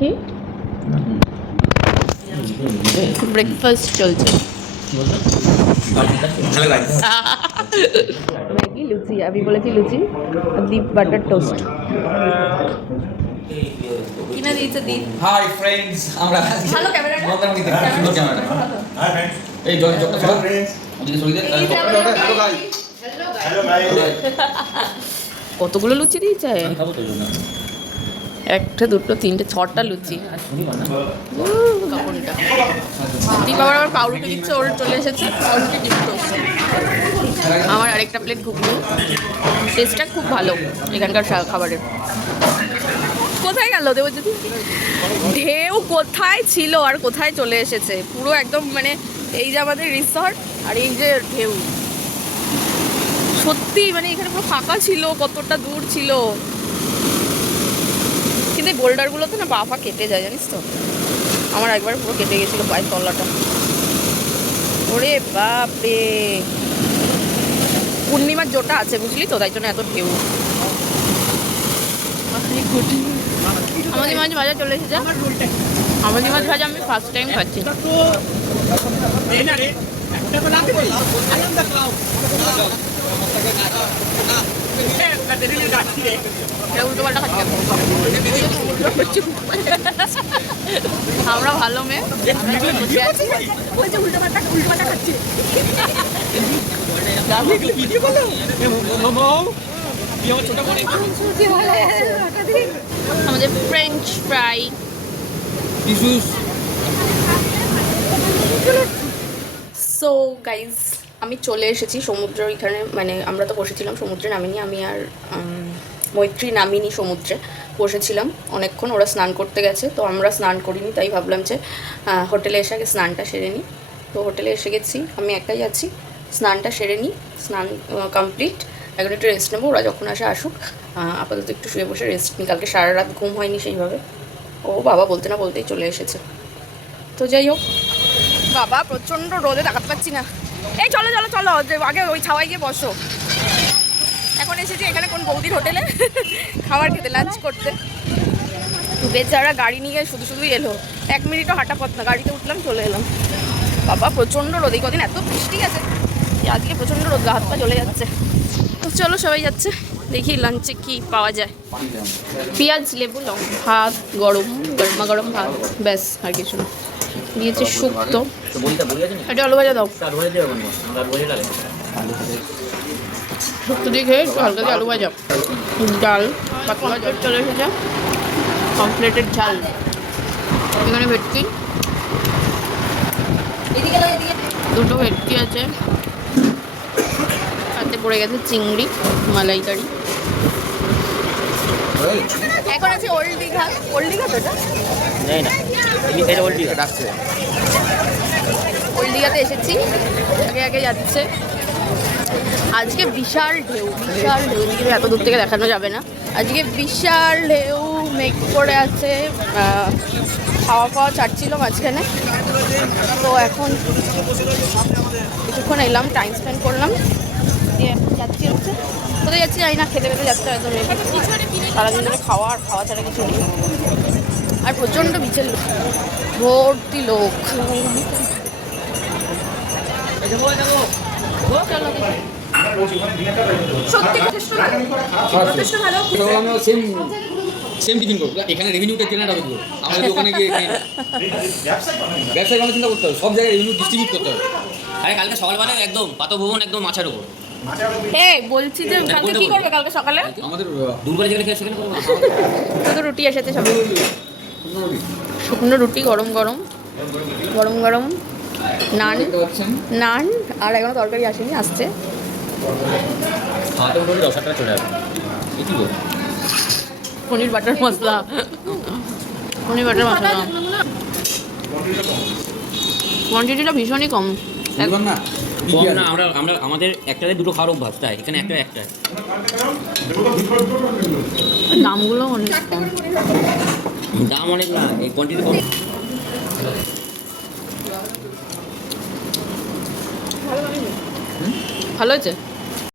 কি ব্রেকফাস্ট চলছে ম্যাগি লুচি আমি বলেছি লুচি দীপ বাটার টোস্ট কিনা দিয়েছে দীপ হাই ফ্রেন্ডস আমরা ভালো ক্যামেরাটা মোটামুটি দেখি সুন্দর ক্যামেরা হাই ফ্রেন্ডস এই জলটা হ্যালো ফ্রেন্ডস ওদিকে সরিয়ে দে হ্যালো গাইস কতগুলো লুচি দিয়েছে আমি খাবো তো জন্য একটা দুটো তিনটে ছটা লুচি কাপড়টা দীপ আবার পাউরুটি দিচ্ছে ওর চলে এসেছে পাউরুটি ডিপ টোস্ট আমার আরেকটা প্লেট ঘুগনি টেস্টটা খুব ভালো এখানকার খাবারের কোথায় গেল দেবজ্যোতি ঢেউ কোথায় ছিল আর কোথায় চলে এসেছে পুরো একদম মানে এই যে আমাদের রিসর্ট আর এই যে ঢেউ সত্যি মানে এখানে পুরো ফাঁকা ছিল কতটা দূর ছিল কিন্তু বোল্ডারগুলোতে না পা কেটে যায় জানিস তো আমার একবার পুরো কেটে গেছিলো পায়ের তলাটা ওরে বাপরে পূর্ণিমার জোটা আছে বুঝলি তো তাই জন্য এত ঢেউ আমাদের মাছ ভাজা চলে এসেছে আমাদের মাছ ভাজা আমি ফার্স্ট টাইম খাচ্ছি উল্টো পাল্টা খাচ্ছি আমরা ভালো মেয়ে আমাদের ফ্রেঞ্চ ফ্রাই সো গাইজ আমি চলে এসেছি সমুদ্র এখানে মানে আমরা তো বসেছিলাম সমুদ্রে নামিনি আমি আর মৈত্রী নামিনি সমুদ্রে বসেছিলাম অনেকক্ষণ ওরা স্নান করতে গেছে তো আমরা স্নান করিনি তাই ভাবলাম যে হোটেলে এসে আগে স্নানটা সেরে নিই তো হোটেলে এসে গেছি আমি একাই আছি স্নানটা সেরে নিই স্নান কমপ্লিট এখন একটু রেস্ট নেবো ওরা যখন আসে আসুক আপাতত একটু শুয়ে বসে রেস্ট নিই কালকে সারা রাত ঘুম হয়নি সেইভাবে ও বাবা বলতে না বলতেই চলে এসেছে তো যাই হোক বাবা প্রচণ্ড রোদে দেখাতে পাচ্ছি না এই চলো চলো চলো আগে ওই ছাওয়াই গিয়ে বসো এখন এসেছি এখানে কোন বৌদির হোটেলে খাবার খেতে লাঞ্চ করতে বেচারা গাড়ি নিয়ে শুধু শুধুই এলো 1 মিনিটও হাঁটা পথ না গাড়িতে উঠলাম চলে এলাম বাবা প্রচণ্ড রোদ এই কদিন এত বৃষ্টি গেছে আজকে প্রচণ্ড রোদ হাত পা চলে যাচ্ছে তো চলো সবাই যাচ্ছে দেখি লাঞ্চে কি পাওয়া যায় পেঁয়াজ লেবু ভাত গরম গরমা গরম ভাত ব্যাস আর কিছু না দিয়েছে শুক্তো এটা আলু ভাজা দাও শুক্তো দিয়ে খেয়ে একটু হালকা দিয়ে আলু ভাজা ডাল পাতলা ভাজা চলে এসেছে কমপ্লিটেড ঝাল এখানে ভেটকি দুটো ভেটকি আছে হাতে পড়ে গেছে চিংড়ি মালাইকারি এখন আছে ওল্ড দীঘা তো এটা ওল্ড দীঘাতে এসেছি আগে আগে যাচ্ছে আজকে বিশাল ঢেউ কিন্তু এত দূর থেকে দেখানো যাবে না আজকে বিশাল ঢেউ মেঘ করে আছে খাওয়া খাওয়া চাটছিল মাঝখানে তো এখন কিছুক্ষণ এলাম টাইম স্পেন্ড করলাম দিয়ে যাচ্ছি হচ্ছে কোথায় যাচ্ছি জানি না খেতে পেতে যাচ্ছে একদম সারাদিন ধরে খাওয়া ছাড়া কিছু নেই আর প্রচণ্ড বিচের লোক ভর্তি লোক সেম টিফিন করবো এখানে রেভিনিউটা জেনারেট হবে আমাদের ওখানে গিয়ে ব্যবসায় কোনো চিন্তা করতে হবে সব জায়গায় রেভিনিউ ডিস্ট্রিবিউট করতে হবে আরে কালকে সকালবেলা একদম পাতভবন একদম মাছের উপর বলছি যে কালকে কি করবে কালকে সকালে আমাদের দুর্বল যেখানে খেয়ে সেখানে করবো তো রুটি এসেছে সব শুকনো রুটি গরম গরম নান আর এখনো তরকারি আসেনি আসছে পনির বাটার মশলা কোয়ান্টিটিটা ভীষণই কম না আমরা আমাদের একটাতে দুটো খাওয়ার অভ্যাস তাই এখানে একটা দামগুলো অনেক কম দাম অনেক না এই কোয়ান্টিটি কম ভালো হয়েছে